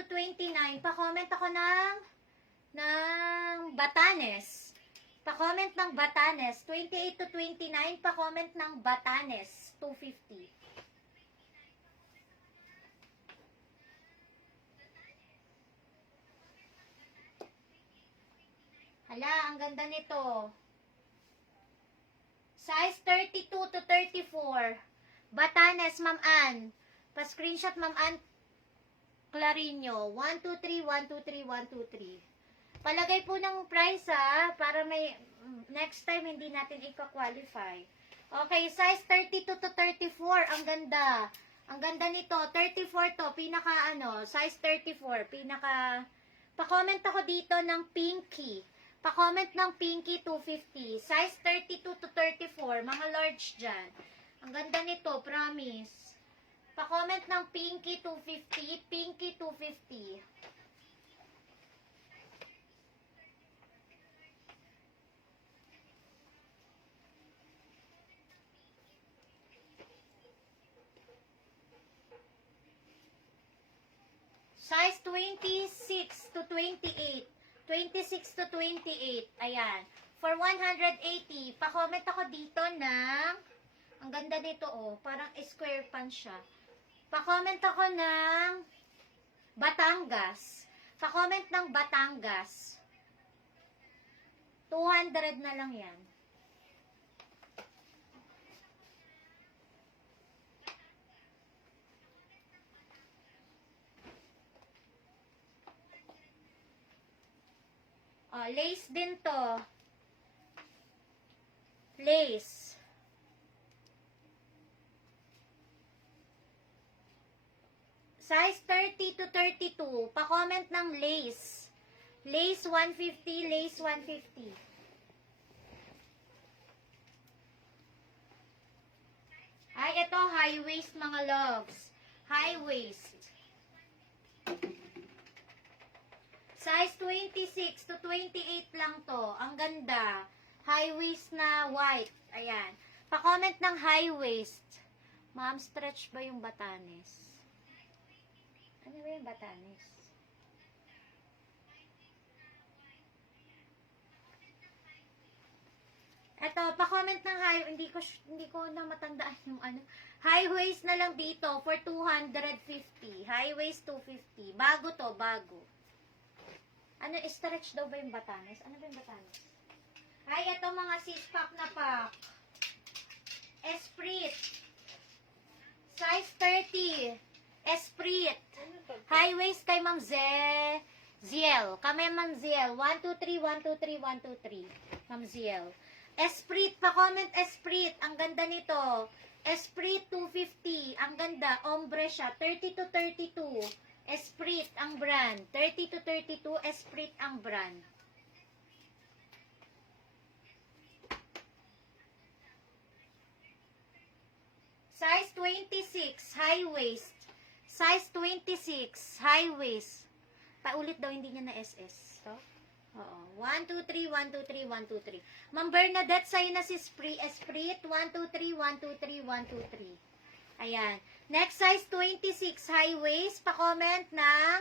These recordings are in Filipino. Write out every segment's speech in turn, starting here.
to 29, pa-comment ako ng Batanes. Pa-comment ng Batanes. 28 to 29, pa-comment ng Batanes. 250. Hala, ang ganda nito. Size 32 to 34. Batanes, Ma'am Ann. Pa-screenshot, Ma'am Ann Clarino. 123, 123, 123. Palagay po ng price ha, para may next time hindi natin i-qualify. Okay, size 32 to 34. Ang ganda. Ang ganda nito. 34 to, pinaka size 34. Pinaka, pa-comment ako dito ng pinky. Pa-comment ng pinky 250. Size 32 to 34. Mga large dyan. Ang ganda nito, promise. Pa-comment ng pinky 250. Pinky 250. Size 26 to 28. 26 to 28. Ayan. For 180, pa-comment ako dito ng, ang ganda nito oh, parang square pan siya. Pa-comment ako ng Batangas. Pa-comment ng Batangas. 200 na lang yan. Oh, lace din to. Lace. Size 30 to 32. Pa-comment ng lace. Lace 150, lace 150. Ay, ito high waist mga loves. High waist. Size 26 to 28 lang to. Ang ganda. High waist na white. Ayan. Pa-comment ng high waist. Ma'am, stretch ba yung Batanes? Ano ba yung Batanes? Eto, pa-comment ng high, hindi ko na matandaan yung high waist na lang dito for 250. High waist 250. Bago to, bago. Stretch daw ba yung Batanes? Ano ba yung Batanes? Ay, ito mga sis pack na pack. Esprit. Size 30. Esprit. High waist kay Ma'am Ziel. Kami Ma'am Ziel. 123, 123, 123. Ma'am Ziel. Esprit. Pa-comment Esprit. Ang ganda nito. Esprit 250. Ang ganda. Ombre siya. 30 to 32. Esprit ang brand. 30 to 32, Esprit ang brand. Size 26, high waist. Size 26, high waist. Paulit daw, hindi niya na SS. So, oo. 1, 2, 3, 1, 2, 3, 1, 2, 3. Ma'am Bernadette, sa'yo na si Esprit. 1, 2, 3, 1, 2, 3, 1, 2, 3. Ayan. Next, size 26, high waist. Pa-comment ng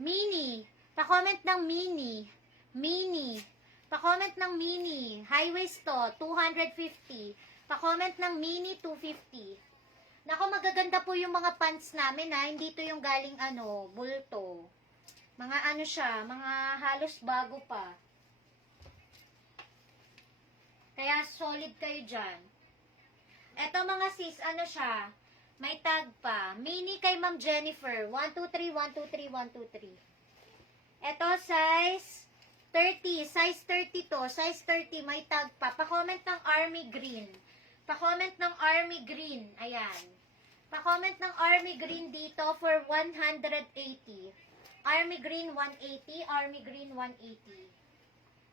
mini. Pa-comment ng mini. Mini. Pa-comment ng mini. High waist to, 250. Pa-comment ng mini, 250. Nako, magaganda po yung mga pants namin ha. Hindi to yung galing bulto. Mga siya, mga halos bago pa. Kaya solid kayo dyan. Eto mga sis, siya? May tag pa. Mini kay Ma'am Jennifer. 1, 2, 3, 1, 2, 3, 1, 2, 3. Eto size 30. Size 30 to. Size 30, may tag pa. Pa-comment ng Army Green. Pa-comment ng Army Green. Ayan. Pa-comment ng Army Green dito for 180. Army Green 180. Army Green 180.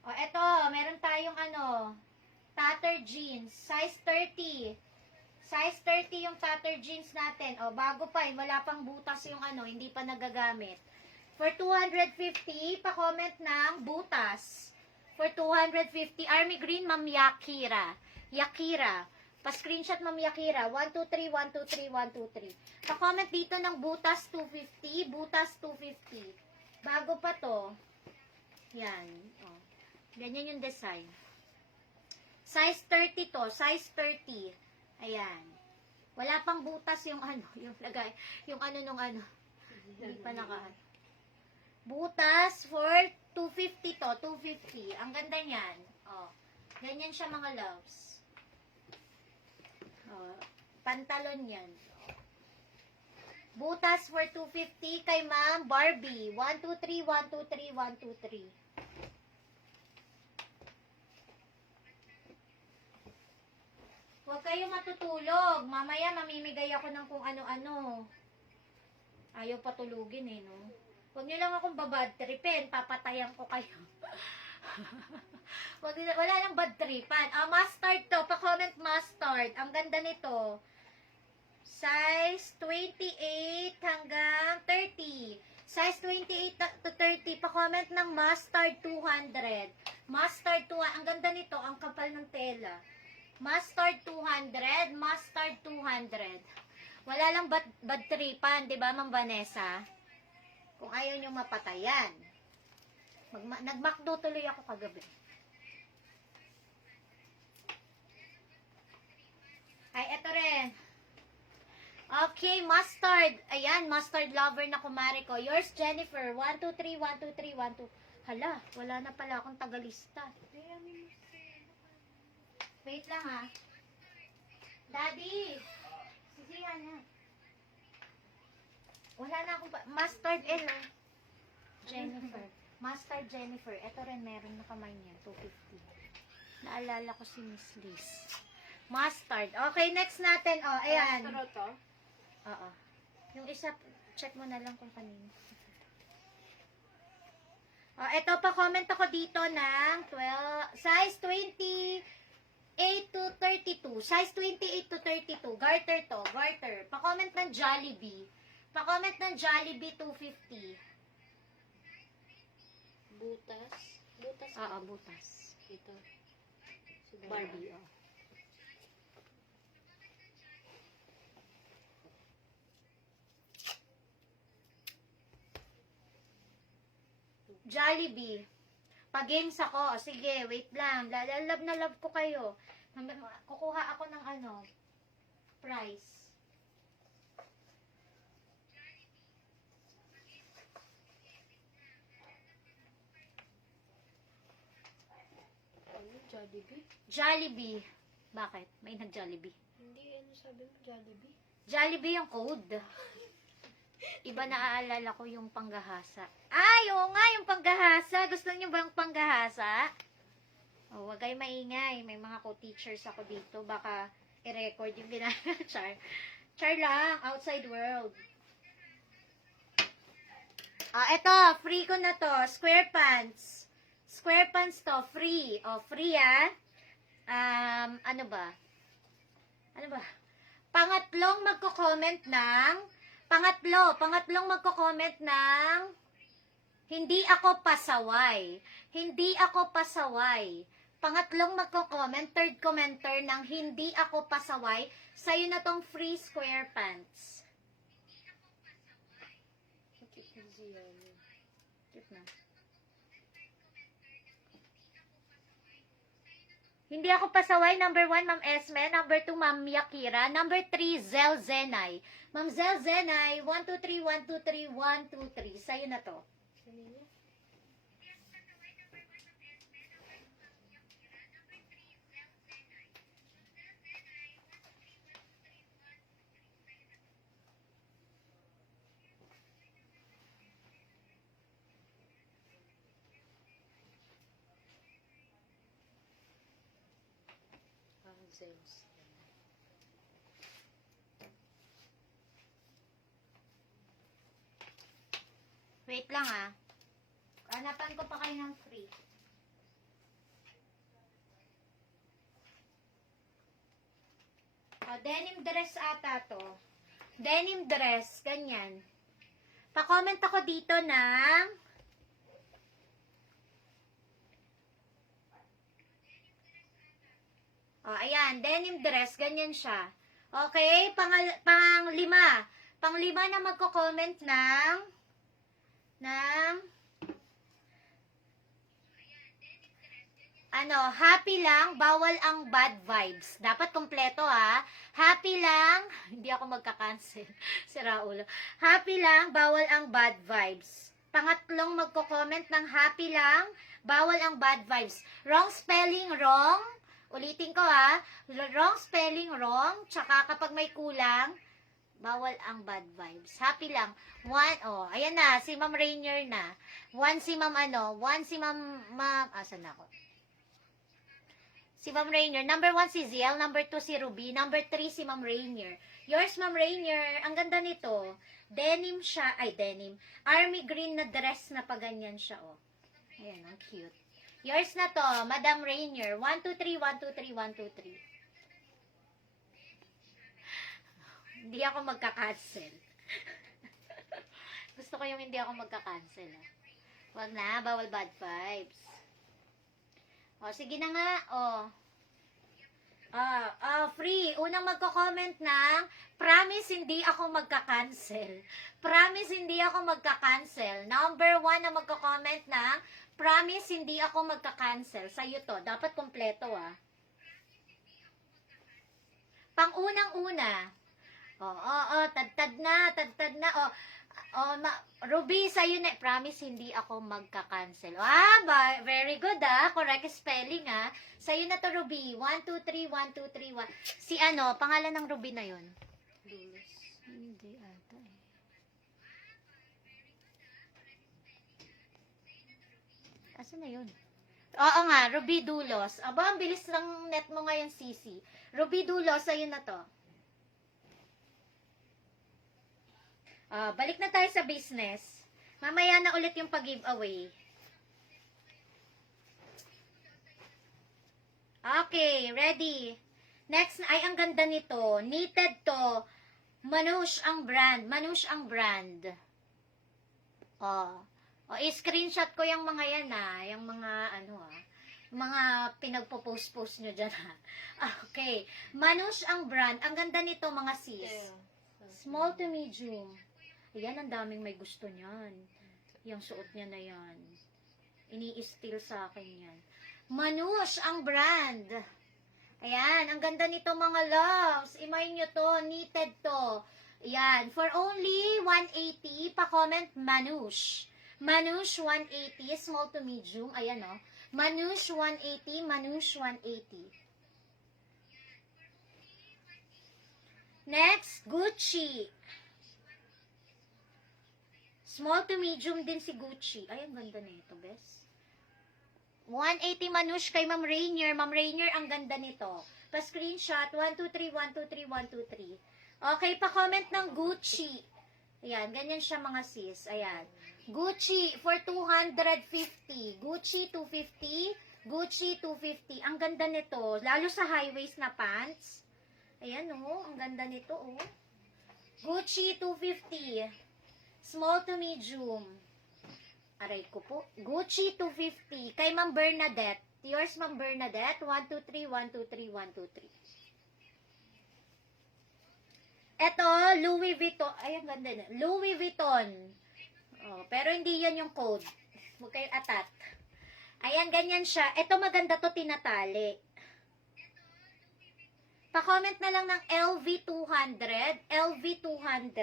O, eto. Meron tayong tatter jeans. Size 30. Size 30 yung tatter jeans natin. O, bago pa, wala pang butas yung hindi pa nagagamit. For 250, pa-comment ng butas. For 250, Army Green, Ma'am Yakira. Yakira. Pa-screenshot, Ma'am Yakira. 123, 123, 123. Pa-comment dito ng butas 250. Butas 250. Bago pa to. Yan. Oh. Ganyan yung design. Size 30 to. Size 30. Ayan. Wala pang butas yung ano. Yung lagay. Yung ano nung ano. Hindi pa naka. Butas for 250 to. 250. Ang ganda niyan. Oh. Ganyan siya mga loves. Oh, pantalon yan. Butas for 250 kay Ma'am Barbie. 123, 123, 123. Huwag kayo matutulog. Mamaya mamimigay ako ng kung ano-ano. Ayaw patulugin eh, no? Huwag niyo lang akong babad tripin. Papatayan ko kayo. Wala lang bad tripan. Mustard to. Pa-comment mustard. Ang ganda nito. Size 28 hanggang 30. Size 28 to 30. Pa-comment ng mustard 200. Mustard 200. Ang ganda nito. Ang kapal ng tela. Mustard 200. Mustard 200. Wala lang bad tripan. Diba, Ma'am Vanessa? Kung ayaw nyo mapatayan. Nag-McDo tuloy ako kagabi. Ay, eto rin. Okay, mustard. Ayan, mustard lover na kumari ko. Yours, Jennifer. 123, 123, 12. Hala, wala na pala akong tagalista. Wait lang ha. Daddy! Sisihan na. Wala na akong mustard L. Jennifer. Mustard Jennifer. Ito rin meron na kamay niya. 250. Naalala ko si Miss Liz. Mustard. Okay, next natin. Oh, ayan. Mustard to? Oo. Yung isa, check mo na lang kung kanino. Oh, ito pa comment ako dito ng 12, size 28 to 32. Size 28 to 32. Garter to. Garter. Pa-comment ng Jollibee. Pa-comment ng Jollibee 250. Butas? Butas? Oo, butas. Ito. Barbie, oh. Jollibee. Pag-games ako. Sige, wait lang. Love na love ko kayo. Kukuha ako ng ano, price. Ano? Jollibee? Jollibee. Bakit? May nag-Jollibee. Hindi, ano sabi mo? Jollibee? Jollibee yung code. Iba naaalala ko yung panggahasa. Ay, oo nga, yung panggahasa. Gusto niyo ba yung panggahasa? Oh, wag kayo maingay. May mga co-teachers ako dito. Baka i-record yung ginagawa. Char lang. Outside world. Eto. Free ko na to. Square pants. Square pants to. Free. Free ano ba? Ano ba? Pangatlong magko-comment ng Pangatlong magko-comment ng hindi ako pasaway. Hindi ako pasaway. Pangatlong magko-comment, third commenter ng hindi ako pasaway, sa'yo na tong free square pants. Cute na. Hindi ako pasaway. Number 1, Ma'am Esme. Number 2, Ma'am Yakira. Number 3, Zel Zenay. Ma'am Zel Zenay, 123, 123, 123. Sa'yo na to. Kanina? Zeus. Wait lang hanapan ko pa kayo ng free. Denim dress ata to. Denim dress, ganyan. Pa-comment ako dito ng Oh, ayan, denim dress, ganyan siya. Okay, pang-lima. Pang-lima na magko-comment ng happy lang, bawal ang bad vibes. Dapat kompleto ha. Happy lang, hindi ako magka-cancel. Sira ulo. Happy lang, bawal ang bad vibes. Pangatlong magko-comment ng happy lang, bawal ang bad vibes. Wrong spelling, wrong. Ulitin ko ha. Wrong spelling, wrong. Tsaka kapag may kulang, bawal ang bad vibes. Happy lang. Ayan na, si Ma'am Rainier na. One si Ma'am, asan na ako? Si Ma'am Rainier. Number 1 si Ziel. Number 2 si Ruby. Number 3 si Ma'am Rainier. Yours, Ma'am Rainier. Ang ganda nito. Denim siya. Ay, denim. Army green na dress na paganyan siya, oh. Ayan, ang cute. Yours na to, Madam Rainier. 1, 2, 3, 1, 2, 3, 1, 2, 3. Hindi ako magka-cancel. Gusto ko yung hindi ako magka-cancel. Wag na, bawal bad vibes. O, sige na nga. Free. Unang magko-comment ng promise hindi ako magka-cancel. Promise hindi ako magka-cancel. Number 1 na magko-comment ng promise hindi ako magka-cancel. Sa'yo to. Dapat kompleto Pang-unang-una. Tadtad na. Ruby, sa'yo na. Promise, hindi ako magka-cancel. Very good correct spelling Sa'yo na to, Ruby. 1, 2, 3, 1, 2, 3, 1. Si pangalan ng Ruby na yun? Lulos. Hindi ata Asan na yun? Oo nga, Ruby Dulos. Aba, ang bilis ng net mo ngayon, Sisi. Ruby Dulos, sa'yo na to. Balik na tayo sa business. Mamaya na ulit yung pag-giveaway. Okay, ready. Next, ay ang ganda nito. Knitted to. Manouche ang brand. I-screenshot ko yung mga yan yung mga mga pinagpo-post nyo dyan Okay. Manouche ang brand. Ang ganda nito mga sis. Small to medium. Ayan, ang daming may gusto niyan. Yung suot niya na yan. Ini-steal sa akin yan. Manouche ang brand. Ayan, ang ganda nito mga loves. Imay nyo to, knitted to. Ayan, for only 180, pa-comment Manouche. Manouche 180, small to medium. Ayan Manouche 180, Manouche 180. Next, Gucci. Small to medium din si Gucci. Ay, ang ganda nito, bes. 180 Manouche kay Ma'am Rainier. Ma'am Rainier, ang ganda nito. Pa-screenshot. 1, 2, 3, 1, 2, 3, 1, 2, 3. Okay, pa-comment ng Gucci. Ayan, ganyan siya mga sis. Ayan. Gucci for 250. Gucci 250. Gucci 250. Ang ganda nito. Lalo sa high waist na pants. Ayan ang ganda nito Gucci 250. Small to medium. Aray ko po. Gucci 250. Kay Ma'am Bernadette. Yours, Ma'am Bernadette. 1, 2, 3, 1, 2, 3, 1, 2, 3. Eto, Louis Vuitton. Ay, ang ganda na. Louis Vuitton. Pero hindi yan yung code. Huwag kayo atat. Ayan, ganyan siya. Eto, maganda to, tinatali. Pa-comment na lang ng LV200. LV200.